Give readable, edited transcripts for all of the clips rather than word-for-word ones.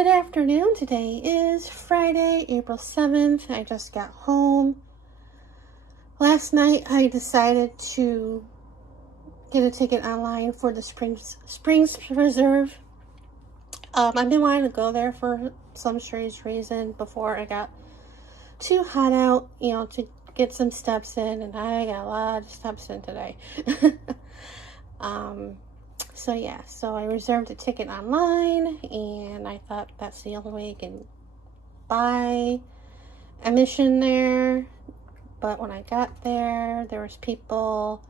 Good afternoon. Today is Friday, April 7th. I just got home. Last night I decided to get a ticket online for the Springs Preserve. I've been wanting to go there for some strange reason before it got too hot out, to get some steps in, and I got a lot of steps in today. So I reserved a ticket online, and I thought that's the only way you can buy admission there. But when I got there, there was people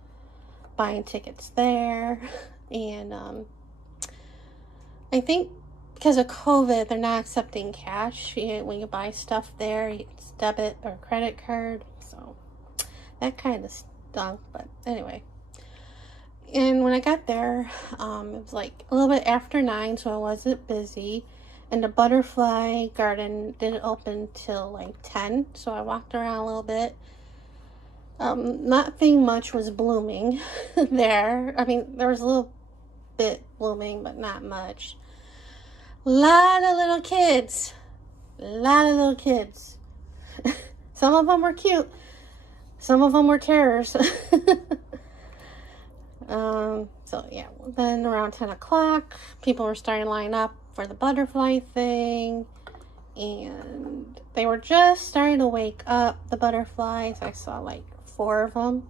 buying tickets there, and I think because of COVID, they're not accepting cash. When you buy stuff there, it's debit or credit card, so that kind of stunk, but anyway. And when I got there, it was like a little bit after 9, so I wasn't busy. And the butterfly garden didn't open till like 10, so I walked around a little bit. Nothing much was blooming there. I mean, there was a little bit blooming, but not much. A lot of little kids. Some of them were cute. Some of them were terrors. So yeah, then around 10 o'clock, people were starting to line up for the butterfly thing, and they were just starting to wake up, the butterflies. I saw like 4 of them,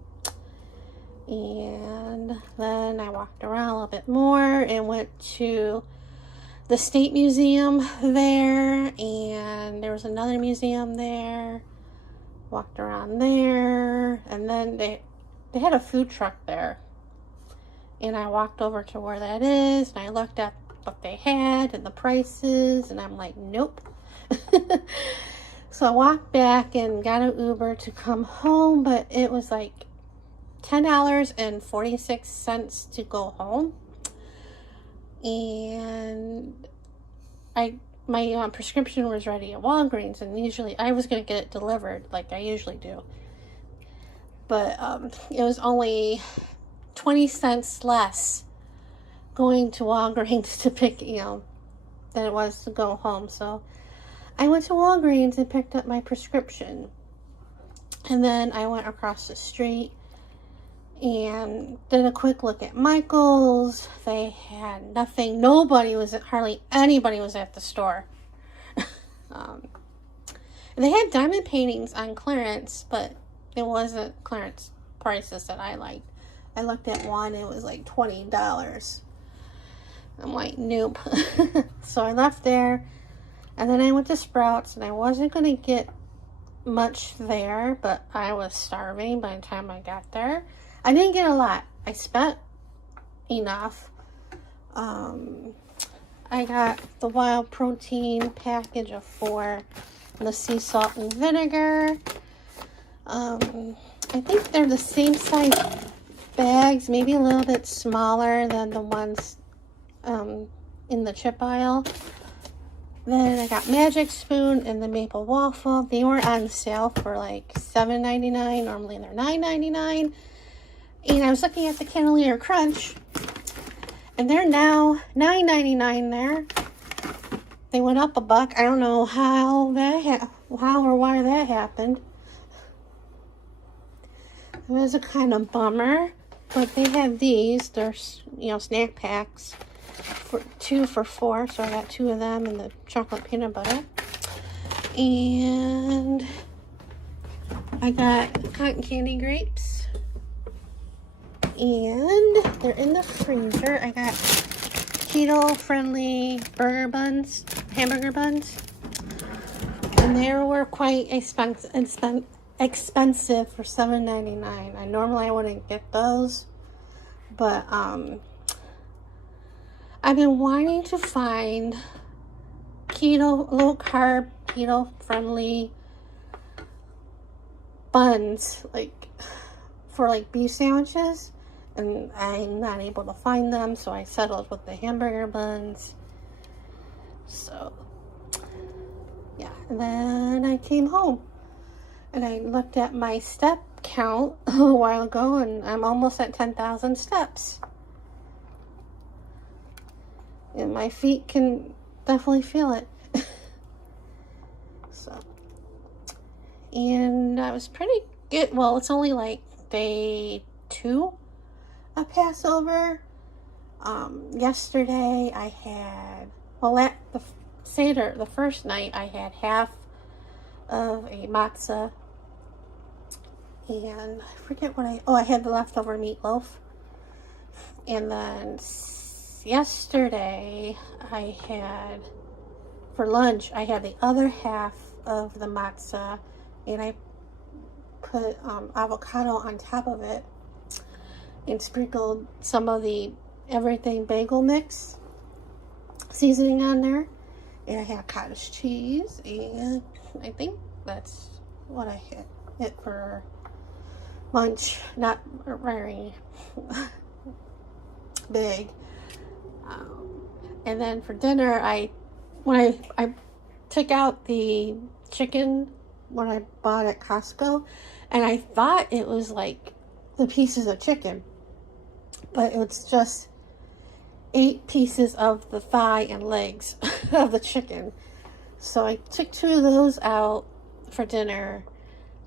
and then I walked around a little bit more and went to the State Museum there, and there was another museum there. Walked around there, and then they had a food truck there. And I walked over to where that is, and I looked at what they had and the prices, and I'm like, nope. So I walked back and got an Uber to come home, but it was like $10.46 to go home. And my prescription was ready at Walgreens, and usually I was going to get it delivered like I usually do. But it was only 20 cents less going to Walgreens to pick, than it was to go home. So I went to Walgreens and picked up my prescription. And then I went across the street and did a quick look at Michael's. They had nothing. Hardly anybody was at the store. They had diamond paintings on clearance, but it wasn't clearance prices that I liked. I looked at one, it was like $20. I'm like, nope. So I left there, and then I went to Sprouts, and I wasn't going to get much there, but I was starving by the time I got there. I didn't get a lot. I spent enough. I got the wild protein package of 4, and the sea salt and vinegar. I think they're the same size bags, maybe a little bit smaller than the ones in the chip aisle. Then I got Magic Spoon and the Maple Waffle. They were on sale for like $7.99. Normally they're $9.99. And I was looking at the Cannolia Crunch, and they're now $9.99 there. They went up $1. I don't know how or why that happened. It was a kind of bummer, but they have these. They're, snack packs for 2 for $4. So I got 2 of them and the chocolate peanut butter. And I got cotton candy grapes. And they're in the freezer. I got keto-friendly hamburger buns. And they were quite expensive for $7.99. I normally wouldn't get those, but I've been wanting to find low carb, keto friendly buns, for beef sandwiches, and I'm not able to find them, so I settled with the hamburger buns. So yeah, and then I came home. And I looked at my step count a while ago, and I'm almost at 10,000 steps. And my feet definitely feel it. So, and I was pretty good. Well, it's only like day 2 of Passover. Yesterday I had, well, at the Seder, the first night, I had half of a matzah, and I forget what I had the leftover meatloaf. And then yesterday I had, for lunch, I had the other half of the matzah, and I put avocado on top of it and sprinkled some of the everything bagel mix seasoning on there. And I had cottage cheese, and I think that's what I hit for lunch. Not very big. And then for dinner, when I took out the chicken when I bought at Costco, and I thought it was like the pieces of chicken, but it's just 8 pieces of the thigh and legs of the chicken. So I took 2 of those out for dinner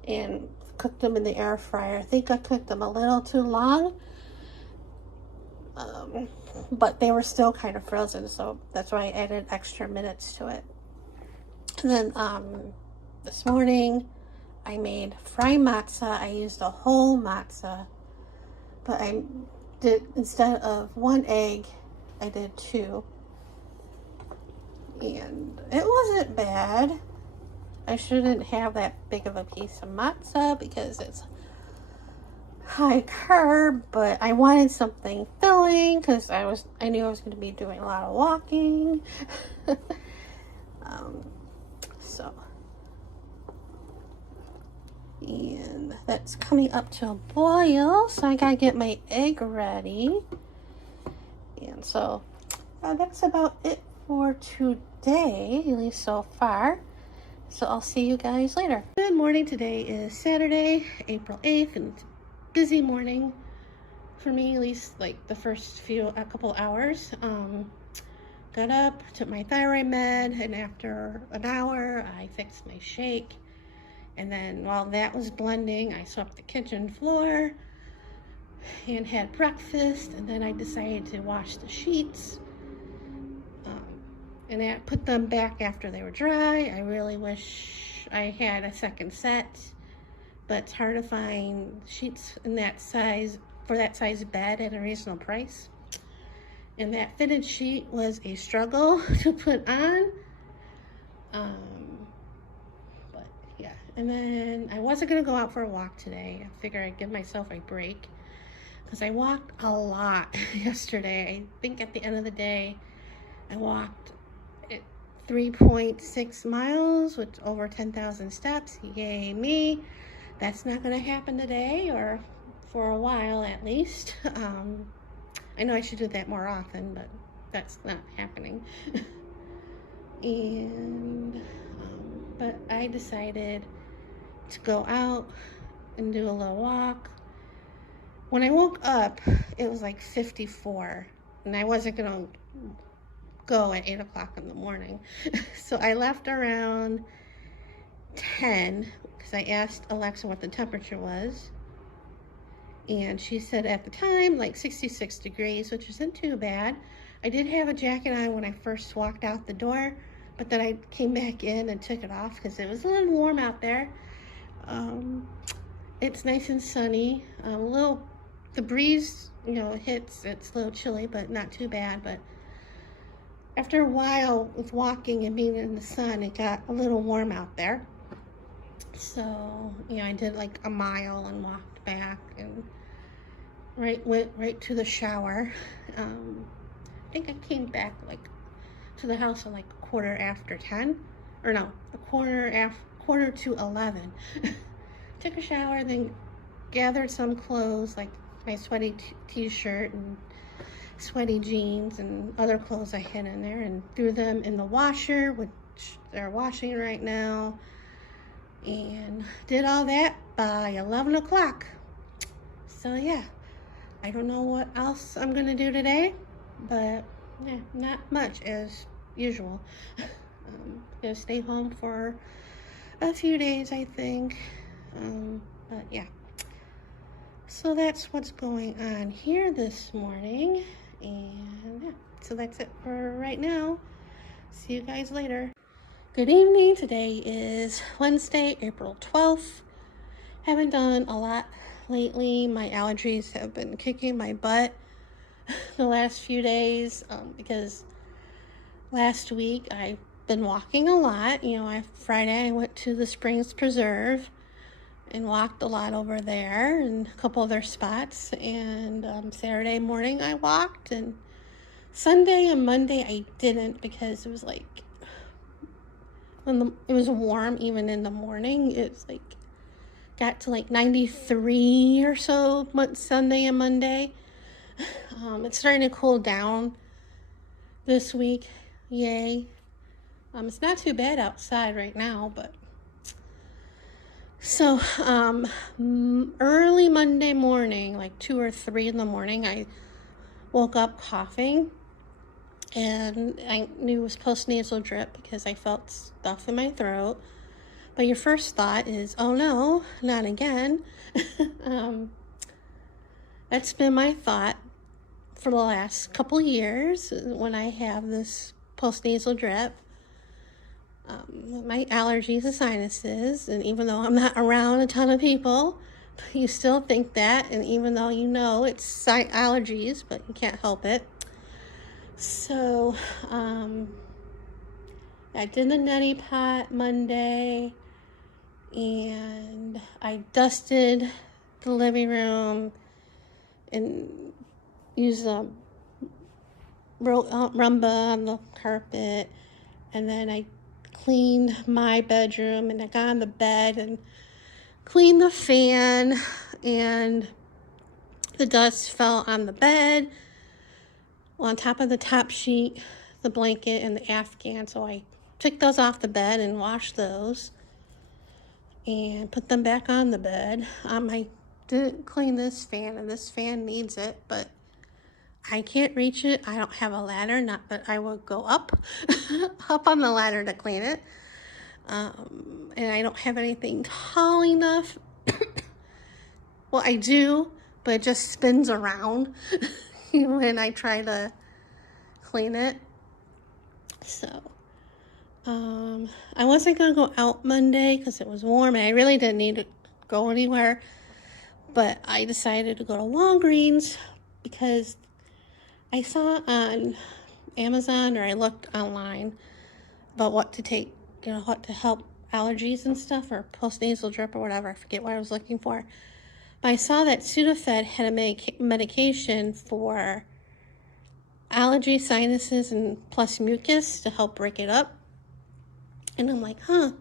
and cooked them in the air fryer. I think I cooked them a little too long, but they were still kind of frozen, so that's why I added extra minutes to it. And then this morning I made fried matzah. I used a whole matzah, but I did, instead of 1 egg, I did 2, and it wasn't bad. I shouldn't have that big of a piece of matzah because it's high carb, but I wanted something filling because I knew I was going to be doing a lot of walking. So, and that's coming up to a boil, so I gotta get my egg ready. And so that's about it for today, at least so far. So I'll see you guys later. Good morning. Today is Saturday, April 8th, and it's a busy morning for me, at least like the first a couple hours. Got up, took my thyroid med, and after an hour I fixed my shake. And then while that was blending, I swept the kitchen floor and had breakfast, and then I decided to wash the sheets. And I put them back after they were dry. I really wish I had a second set, but it's hard to find sheets in that size, for that size bed, at a reasonable price. And that fitted sheet was a struggle to put on. But yeah, and then I wasn't gonna go out for a walk today. I figured I'd give myself a break because I walked a lot yesterday. I think at the end of the day, I walked 3.6 miles, with over 10,000 steps. Yay me. That's not going to happen today, or for a while at least. I know I should do that more often, but that's not happening. And but I decided to go out and do a little walk. When I woke up, it was like 54, and I wasn't going to go at 8 o'clock in the morning. So I left around 10 because I asked Alexa what the temperature was, and she said at the time like 66 degrees, which isn't too bad. I did have a jacket on when I first walked out the door, but then I came back in and took it off because it was a little warm out there. It's nice and sunny. The breeze, hits. It's a little chilly, but not too bad. But after a while with walking and being in the sun, it got a little warm out there. So, I did like a mile and walked back and went right to the shower. I think I came back to the house at like a quarter after 10, or no, a quarter to 11. Took a shower, then gathered some clothes, like my sweaty t-shirt and sweaty jeans and other clothes I had in there, and threw them in the washer, which they're washing right now, and did all that by 11 o'clock. So yeah, I don't know what else I'm gonna do today, but yeah, not much, as usual. Gonna stay home for a few days, I think. But yeah. So that's what's going on here this morning. And yeah, so that's it for right now. See you guys later. Good evening. Today is Wednesday, April 12th. Haven't done a lot lately. My allergies have been kicking my butt the last few days because last week I've been walking a lot. Friday I went to the Springs Preserve and walked a lot over there and a couple other spots. And Saturday morning I walked, and Sunday and Monday I didn't because it was like it was warm even in the morning. It's like got to like 93 or so Sunday and Monday. It's starting to cool down this week. Yay. It's not too bad outside right now, but so early Monday morning, like 2 or 3 in the morning, I woke up coughing, and I knew it was post-nasal drip because I felt stuff in my throat. But your first thought is, oh no, not again. That's been my thought for the last couple years when I have this post-nasal drip. My allergies and sinuses, and even though I'm not around a ton of people, you still think that, and even though you know it's allergies, but you can't help it. So, I did the neti pot Monday, and I dusted the living room and used the Rumba on the carpet, and then I cleaned my bedroom, and I got on the bed and cleaned the fan, and the dust fell on the bed, on top of the top sheet, the blanket, and the Afghan. So I took those off the bed and washed those and put them back on the bed. I didn't clean this fan, and this fan needs it, but I can't reach it. I don't have a ladder, not that I would go up on the ladder to clean it. And I don't have anything tall enough. Well, I do, but it just spins around when I try to clean it. So, I wasn't going to go out Monday because it was warm and I really didn't need to go anywhere. But I decided to go to Walgreens because I saw on Amazon, or I looked online about what to take, what to help allergies and stuff, or post-nasal drip or whatever. I forget what I was looking for. But I saw that Sudafed had a medication for allergy, sinuses, and plus mucus to help break it up. And I'm like, huh.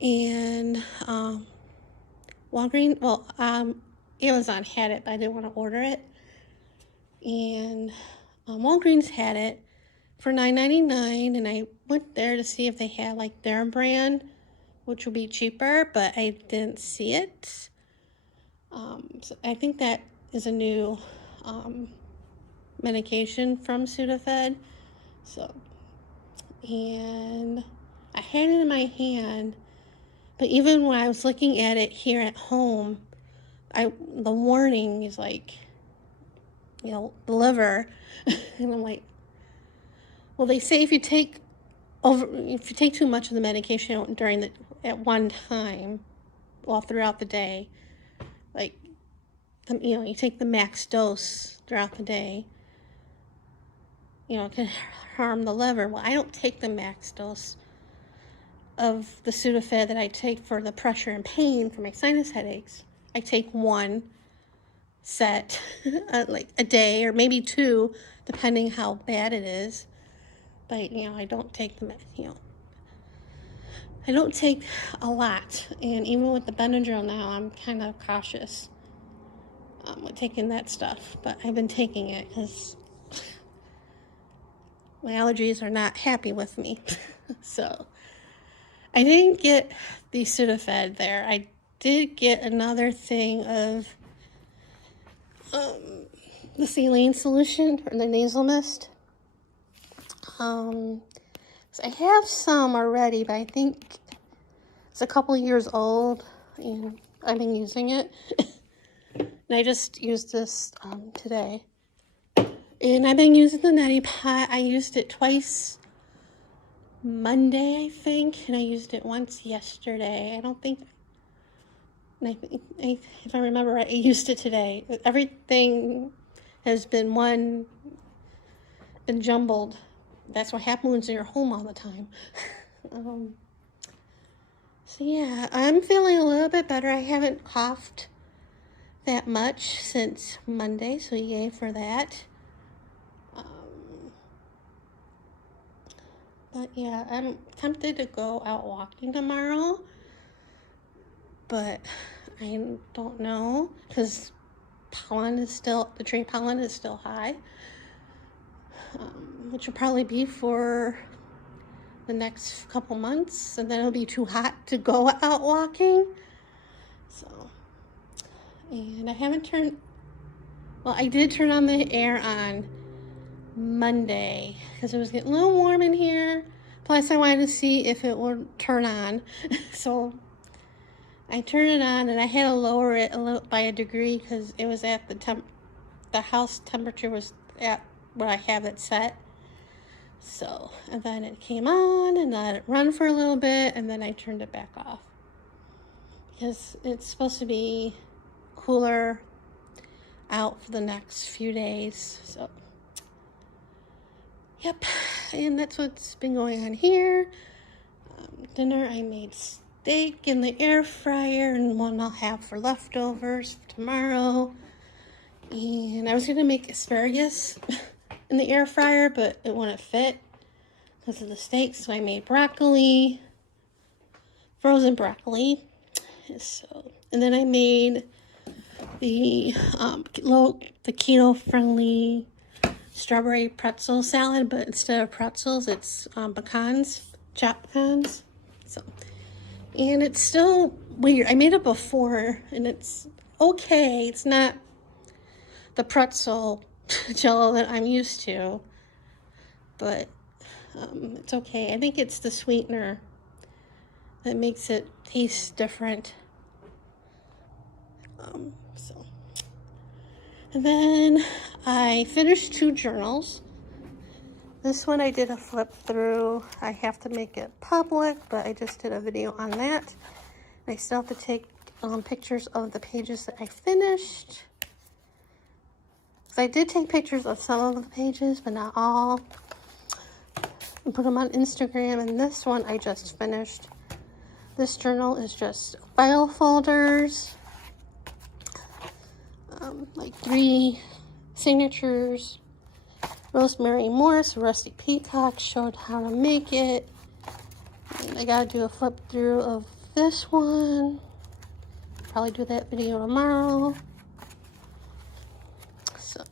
And Amazon had it, but I didn't want to order it. And Walgreens had it for $9.99, and I went there to see if they had like their brand, which would be cheaper, but I didn't see it. So I think that is a new medication from Sudafed. So, and I had it in my hand, but even when I was looking at it here at home, the warning is like, the liver, and I'm like, well, they say if you take too much of the medication at one time, throughout the day, like, you take the max dose throughout the day, it can harm the liver. Well, I don't take the max dose of the Sudafed that I take for the pressure and pain for my sinus headaches. I take one set, like a day or maybe 2, depending how bad it is. But, I don't take I don't take a lot. And even with the Benadryl now, I'm kind of cautious with taking that stuff. But I've been taking it because my allergies are not happy with me. So I didn't get the Sudafed there. I did get another thing of the saline solution, or the nasal mist. So I have some already, but I think it's a couple years old, and I've been using it. And I just used this today. And I've been using the neti pot. I used it twice Monday, I think, and I used it once yesterday. I don't think, if I remember right, I used it today. Everything has been one and jumbled. That's what happens when you're home all the time. So yeah, I'm feeling a little bit better. I haven't coughed that much since Monday, so yay for that. But yeah, I'm tempted to go out walking tomorrow, but I don't know because the tree pollen is still high, which will probably be for the next couple months, and then it'll be too hot to go out walking. So, and I did turn on the air on Monday because it was getting a little warm in here. Plus, I wanted to see if it would turn on. So I turned it on, and I had to lower it a little by a degree because it was at the house temperature was at what I have it set. So, and then it came on and let it run for a little bit, and then I turned it back off because it's supposed to be cooler out for the next few days. So yep, and that's what's been going on here. Dinner, I made steak in the air fryer, and one I'll have for leftovers for tomorrow. And I was gonna make asparagus in the air fryer, but it wouldn't fit because of the steak, so I made broccoli, frozen broccoli. So, and then I made the keto-friendly strawberry pretzel salad, but instead of pretzels, it's pecans, chopped pecans. So, and it's still weird. I made it before, and it's okay. It's not the pretzel jello that I'm used to, but it's okay. I think it's the sweetener that makes it taste different. So, and then I finished 2 journals. This one I did a flip through. I have to make it public, but I just did a video on that. I still have to take pictures of the pages that I finished. So I did take pictures of some of the pages, but not all. And put them on Instagram, and this one I just finished. This journal is just file folders, like 3 signatures. Rosemary Morris, Rusty Peacock showed how to make it. And I gotta do a flip through of this one. Probably do that video tomorrow. So,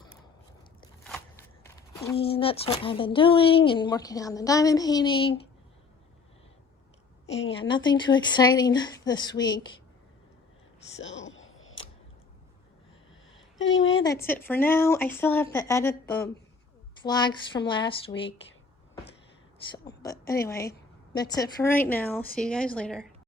and that's what I've been doing and working on the diamond painting. And yeah, nothing too exciting this week. So, anyway, that's it for now. I still have to edit the vlogs from last week. So, but anyway, that's it for right now. See you guys later.